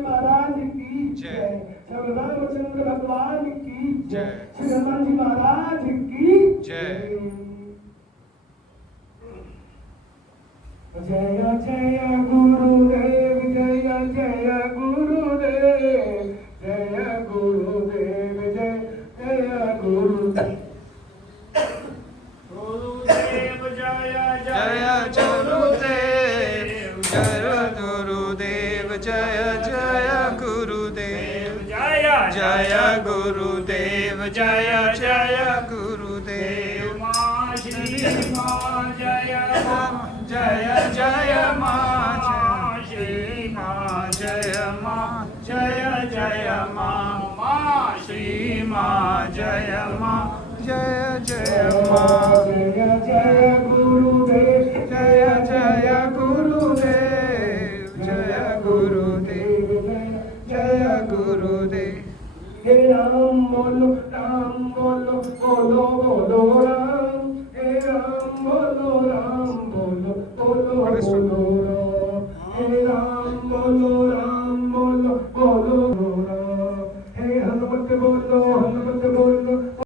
महाराज की जय, रामचंद्र भगवान की जय, श्री हनुमान जी महाराज की जय। जय जय गुरुदेव, जय जय गुरुदेव, जय गुरुदेव, जय जय गुरुदेव। गुरुदेव जय जय गुरुदेव, जय गुरुदेव, जय जय गुरुदेव, जय गुरुदेव, जय जय गुरुदेव। माँ श्री माँ जय जय जय माँ, श्री माँ जय माँ। जय जय माँ माँ श्री माँ जय माँ जय जय माँ जय जय गुरुदेव जय जय गुरुदेव जय गुरुदेव जय गुरुदेव हे राम बोलो बोलो बोलो राम हे राम बोलो बोलो बोलो राम हे राम बोलो बोलो